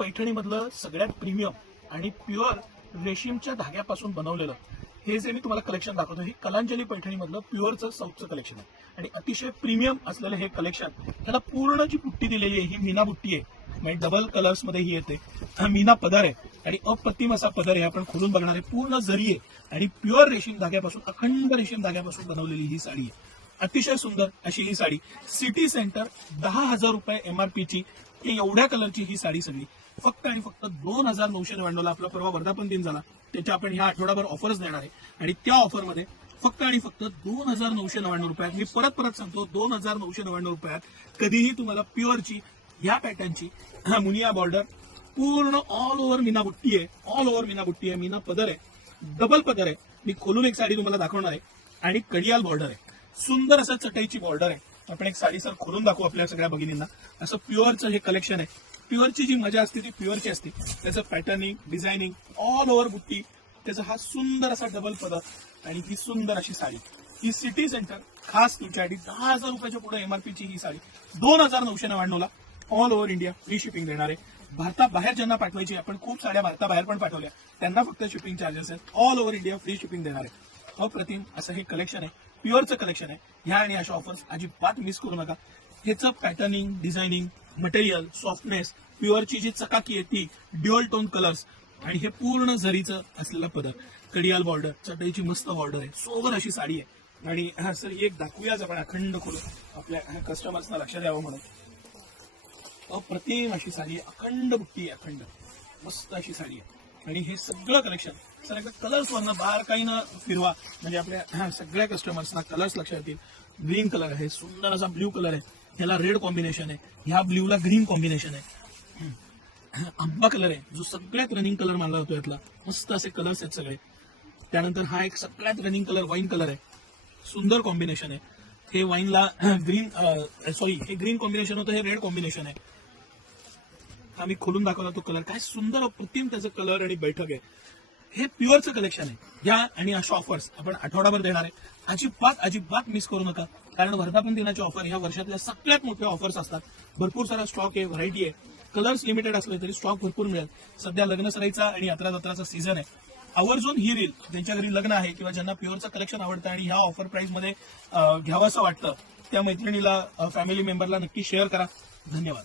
पैठणीमधलं सगळ्यात प्रीमियम आणि प्युअर रेशीमच्या धाग्यापासून बनवलेलं हे जे मी तुम्हाला कलेक्शन दाखवतो हे कलांजली पैठणीमधलं प्युअरचं साऊथचं कलेक्शन आहे आणि अतिशय प्रीमियम असलेलं हे कलेक्शन. त्याला पूर्ण जी बुट्टी दिलेली आहे ही मीना बुट्टी आहे, म्हणजे डबल कलर्स मध्ये ही येते. हा मीना पदर आहे आणि अप्रतिम असा पदर आहे. आपण खोलून बघणार आहे. पूर्ण जरी आहे आणि प्युअर रेशीम धाग्यापासून, अखंड रेशीम धाग्यापासून बनवलेली ही साडी आहे. अतिशय सुंदर अशी ही साडी. सिटी सेंटर 10,000 रुपये MRP ची एवढ्या कलरची ही साडी सगळी फक्त आणि फक्त 2,999 ला. आपला परवा वर्धापन दिन झाला त्याच्या आपण ह्या आठवडाभर ऑफर्स देणार आहे आणि त्या ऑफरमध्ये फक्त आणि फक्त 2,999 रुपयात, मी परत सांगतो 2,999 रुपयात कधीही तुम्हाला प्युअरची ह्या पॅटर्नची मुनिया बॉर्डर पूर्ण ऑल ओव्हर मीना बुट्टी आहे. ऑल ओव्हर मीना बुट्टी आहे, मीना पदर आहे, डबल पदर आहे. मी खोलून एक साडी तुम्हाला दाखवणार आहे आणि कडियाल बॉर्डर आहे. सुंदर असं चटईची बॉर्डर आहे. आपण एक साडी सर खोलून दाखवू आपल्या सगळ्या भगिनींना. असं प्युअरचं हे कलेक्शन आहे. प्युअरची जी मजा असते ती प्युअरची असते. त्याचं पॅटर्निंग, डिझायनिंग, ऑल ओव्हर बुट्टी, त्याचा हा सुंदर असा डबल पदर आणि ही सुंदर अशी साडी. ही सिटी सेंटर खास तुमच्यासाठी 10,000 रुपयाच्या पुढे MRP ची ही साडी 2,999 ला all over India free shipping देणार आहे. भारताबाहेर ज्यांना पाठवायची, आपण खूप साड्या भारताबाहेर पण पाठवल्या, त्यांना फक्त शिपिंग चार्जेस आहेत. All over India free shipping देणार आहे. अप्रतिम असं हे कलेक्शन आहे, प्युअरचं कलेक्शन आहे. ह्या आणि अशा ऑफर्स अजिबात मिस करू नका. ह्याचं पॅटर्निंग, डिझायनिंग, मटेरियल, सॉफ्टनेस, प्युअरची जी चकाकी आहे ती, ड्युअल टोन कलर्स आणि हे पूर्ण जरीचं असलेला पदर, कडियाल बॉर्डर, चटईची मस्त बॉर्डर आहे. सोबर अशी साडी आहे. आणि सर एक दाखवूयाच आपण अखंड खोलून आपल्या कस्टमर्सना लक्ष द्यावं म्हणून. अप्रतिम अशी साडी आहे, अखंड बुट्टी आहे, अखंड मस्त अशी साडी आहे. आणि हे सगळं कलेक्शन सर एकदा कलर्स वरनं बारकाईनं फिरवा म्हणजे आपल्या सगळ्या कस्टमर्सना कलर्स लक्षात येतील. ग्रीन कलर आहे, सुंदर असा ब्ल्यू कलर आहे, ह्याला रेड कॉम्बिनेशन आहे, ह्या ब्ल्यूला ग्रीन कॉम्बिनेशन आहे. आंबा कलर आहे जो सगळ्यात रनिंग कलर मानला जातो. यातला मस्त असे कलर्स आहेत सगळे. त्यानंतर हा एक सगळ्यात रनिंग कलर वाईन कलर आहे, सुंदर कॉम्बिनेशन आहे. हे वाईनला ग्रीन हे ग्रीन कॉम्बिनेशन होतं, हे रेड कॉम्बिनेशन आहे. हा मी खोलून दाखवला तो कलर, काय सुंदर अप्रतिम त्याचं कलर आणि बैठक आहे. हे प्युअरचं कलेक्शन आहे. या आणि अशा ऑफर्स आपण आठवडाभर देणार आहे. अजिबात मिस करू नका, कारण वर्धापन दिनाची ऑफर ह्या वर्षातल्या सगळ्यात मोठ्या ऑफर्स असतात. भरपूर सारा स्टॉक आहे, व्हरायटी आहे. कलर्स लिमिटेड असले तरी स्टॉक भरपूर मिळेल. सध्या लग्न सराईचा आणि यात्रा जत्राचा सीझन आहे. आवर्जून ही रील ज्यांच्या घरी लग्न आहे किंवा ज्यांना प्युअरचं कलेक्शन आवडतं आणि ह्या ऑफर प्राइस मध्ये घ्यावंसं वाटतं त्या मैत्रिणीला, फॅमिली मेंबरला नक्की शेअर करा. धन्यवाद.